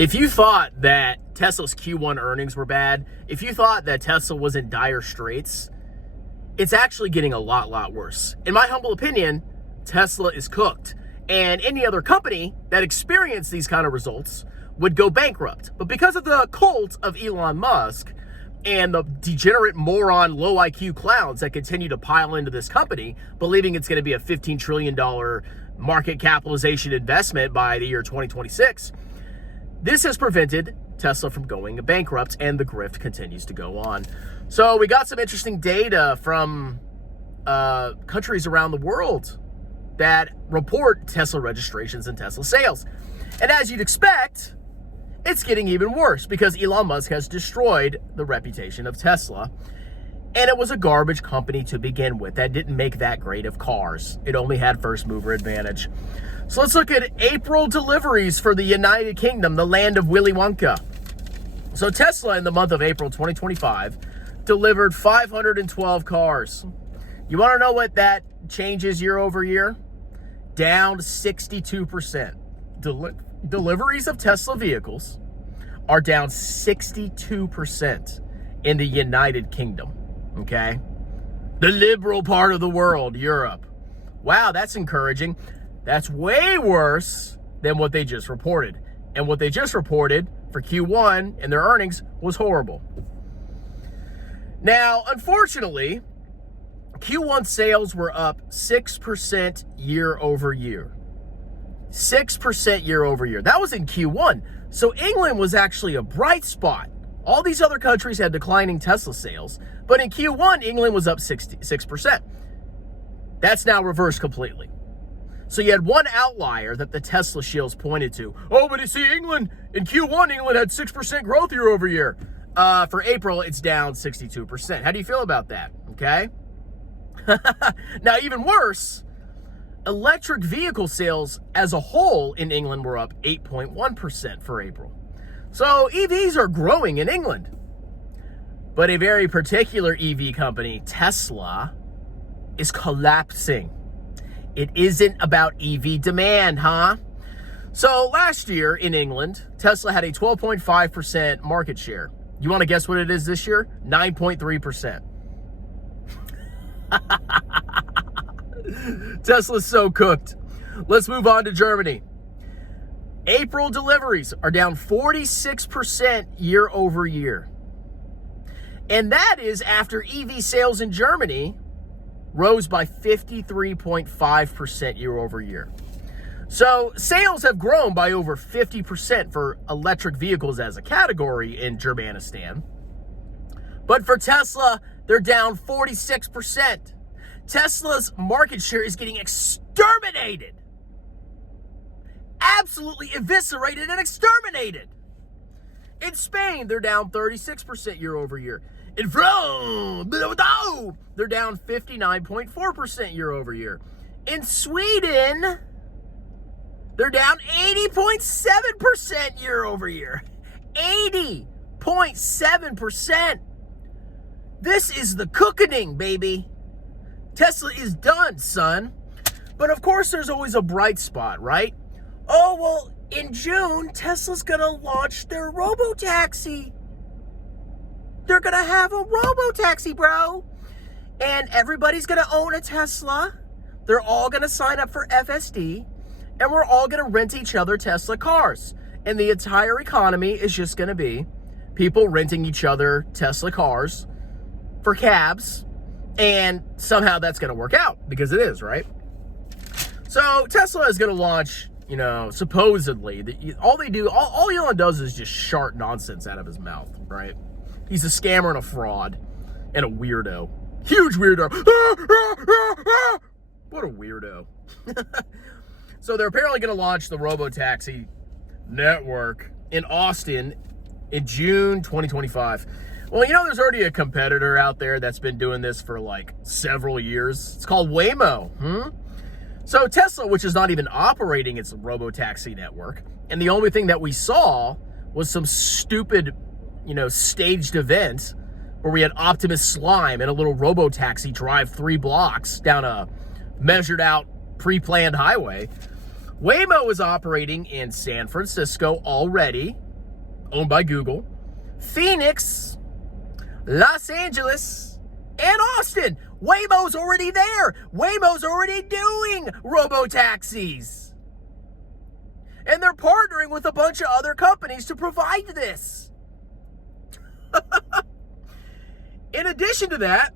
If you thought that Tesla's Q1 earnings were bad, if you thought that Tesla was in dire straits, it's actually getting a lot worse. In my humble opinion, Tesla is cooked. And any other company that experienced these kind of results would go bankrupt. But because of the cult of Elon Musk and the degenerate moron low IQ clowns that continue to pile into this company, believing it's going to be a $15 trillion market capitalization investment by the year 2026, this has prevented Tesla from going bankrupt, and the grift continues to go on. So we got some interesting data from countries around the world that report Tesla registrations and Tesla sales. And as you'd expect, it's getting even worse because Elon Musk has destroyed the reputation of Tesla. And it was a garbage company to begin with that didn't make that great of cars. It only had first mover advantage. So let's look at April deliveries for the United Kingdom, the land of Willy Wonka. So Tesla in the month of April 2025 delivered 512 cars. You want to know what that changes year over year? Down 62%. Deliveries of Tesla vehicles are down 62% in the United Kingdom, okay? The liberal part of the world, Europe. Wow, that's encouraging. That's way worse than what they just reported. And what they just reported for Q1 and their earnings was horrible. Now, unfortunately, Q1 sales were up 6% year over year. 6% year over year. That was in Q1. So England was actually a bright spot. All these other countries had declining Tesla sales, but in Q1, England was up 6%. That's now reversed completely. So you had one outlier that the Tesla shields pointed to. Oh, but you see, England, in Q1, England had 6% growth year over year. For April, it's down 62%. How do you feel about that? Okay. Now, even worse, electric vehicle sales as a whole in England were up 8.1% for April. So EVs are growing in England. But a very particular EV company, Tesla, is collapsing. It isn't about EV demand, huh? So last year in England, Tesla had a 12.5% market share. You want to guess what it is this year? 9.3%. Tesla's so cooked. Let's move on to Germany. April deliveries are down 46% year over year. And that is after EV sales in Germany rose by 53.5% year over year. So sales have grown by over 50% for electric vehicles as a category in Germanistan. But for Tesla, they're down 46%. Tesla's market share is getting exterminated. Absolutely eviscerated and exterminated. In Spain, they're down 36% year over year. In France, they're down 59.4% year over year. In Sweden, they're down 80.7% year over year. 80.7%. This is the cooking, baby. Tesla is done, son. But of course, there's always a bright spot, right? Oh, well, in June, Tesla's going to launch their robo-taxi. They're going to have a robo-taxi, bro. And everybody's going to own a Tesla. They're all going to sign up for FSD. And we're all going to rent each other Tesla cars. And the entire economy is just going to be people renting each other Tesla cars for cabs. And somehow that's going to work out, because it is, right? So Tesla is going to launch, supposedly, all Elon does is just shart nonsense out of his mouth, right? He's a scammer and a fraud and a weirdo. Huge weirdo. What a weirdo. So they're apparently going to launch the robo-taxi network in Austin in June 2025. Well, there's already a competitor out there that's been doing this for like several years. It's called Waymo. So Tesla, which is not even operating its robo-taxi network, and the only thing that we saw was some stupid, staged event where we had Optimus Slime and a little robo-taxi drive 3 blocks down a measured out, pre-planned highway. Waymo is operating in San Francisco already, owned by Google, Phoenix, Los Angeles, and Austin. Waymo's already there. Waymo's already doing robo-taxis. And they're partnering with a bunch of other companies to provide this. In addition to that,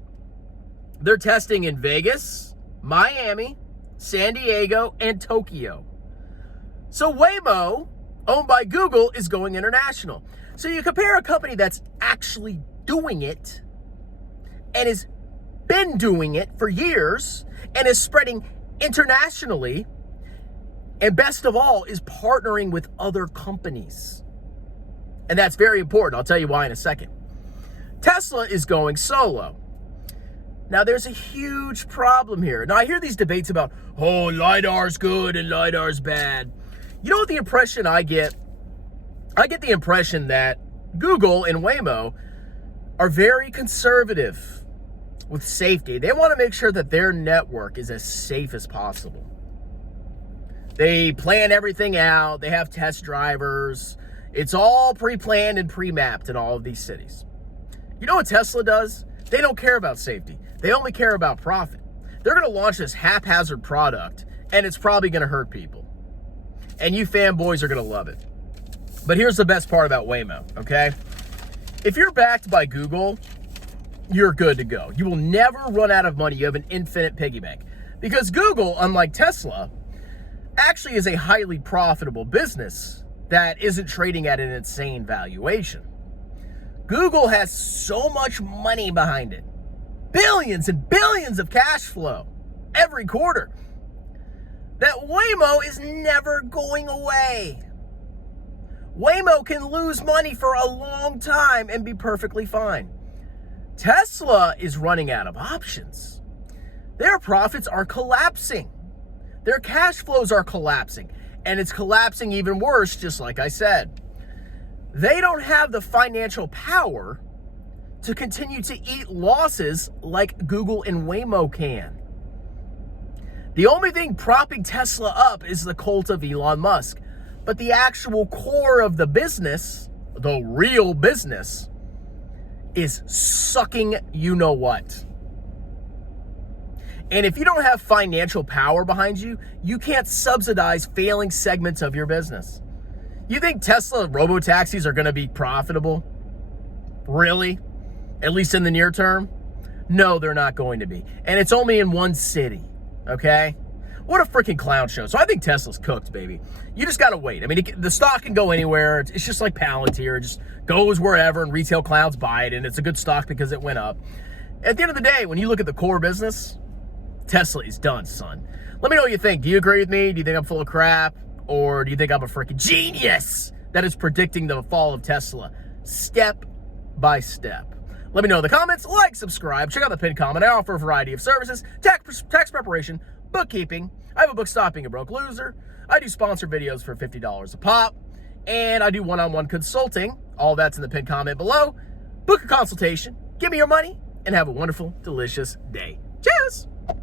they're testing in Vegas, Miami, San Diego, and Tokyo. So Waymo, owned by Google, is going international. So you compare a company that's actually doing it and has been doing it for years and is spreading internationally, and best of all, is partnering with other companies. And that's very important. I'll tell you why in a second. Tesla is going solo. Now, there's a huge problem here. Now, I hear these debates about, oh, LiDAR's good and LiDAR's bad. You know what the impression I get? I get the impression that Google and Waymo are very conservative with safety. They want to make sure that their network is as safe as possible. They plan everything out. They have test drivers. It's all pre-planned and pre-mapped in all of these cities. You know what Tesla does? They don't care about safety. They only care about profit. They're going to launch this haphazard product, and it's probably going to hurt people. And you fanboys are going to love it. But here's the best part about Waymo, okay? If you're backed by Google, you're good to go. You will never run out of money. You have an infinite piggy bank. Because Google, unlike Tesla, actually is a highly profitable business that isn't trading at an insane valuation. Google has so much money behind it. Billions and billions of cash flow every quarter. That Waymo is never going away. Waymo can lose money for a long time and be perfectly fine. Tesla is running out of options. Their profits are collapsing. Their cash flows are collapsing. And it's collapsing even worse, just like I said. They don't have the financial power to continue to eat losses like Google and Waymo can. The only thing propping Tesla up is the cult of Elon Musk. But the actual core of the business, the real business, is sucking you-know-what. And if you don't have financial power behind you, you can't subsidize failing segments of your business. You think Tesla robo-taxis are going to be profitable? Really? At least in the near term? No, they're not going to be. And it's only in one city, okay? What a freaking clown show. So I think Tesla's cooked, baby. You just got to wait. I mean, the stock can go anywhere. It's just like Palantir. It just goes wherever and retail clowns buy it, and it's a good stock because it went up. At the end of the day, when you look at the core business, Tesla is done, son. Let me know what you think. Do you agree with me? Do you think I'm full of crap? Or do you think I'm a freaking genius that is predicting the fall of Tesla step by step? Let me know in the comments. Like, subscribe. Check out the pinned comment. I offer a variety of services. Tax preparation, bookkeeping. I have a book, Stop Being a Broke Loser. I do sponsored videos for $50 a pop. And I do one-on-one consulting. All that's in the pinned comment below. Book a consultation. Give me your money. And have a wonderful, delicious day.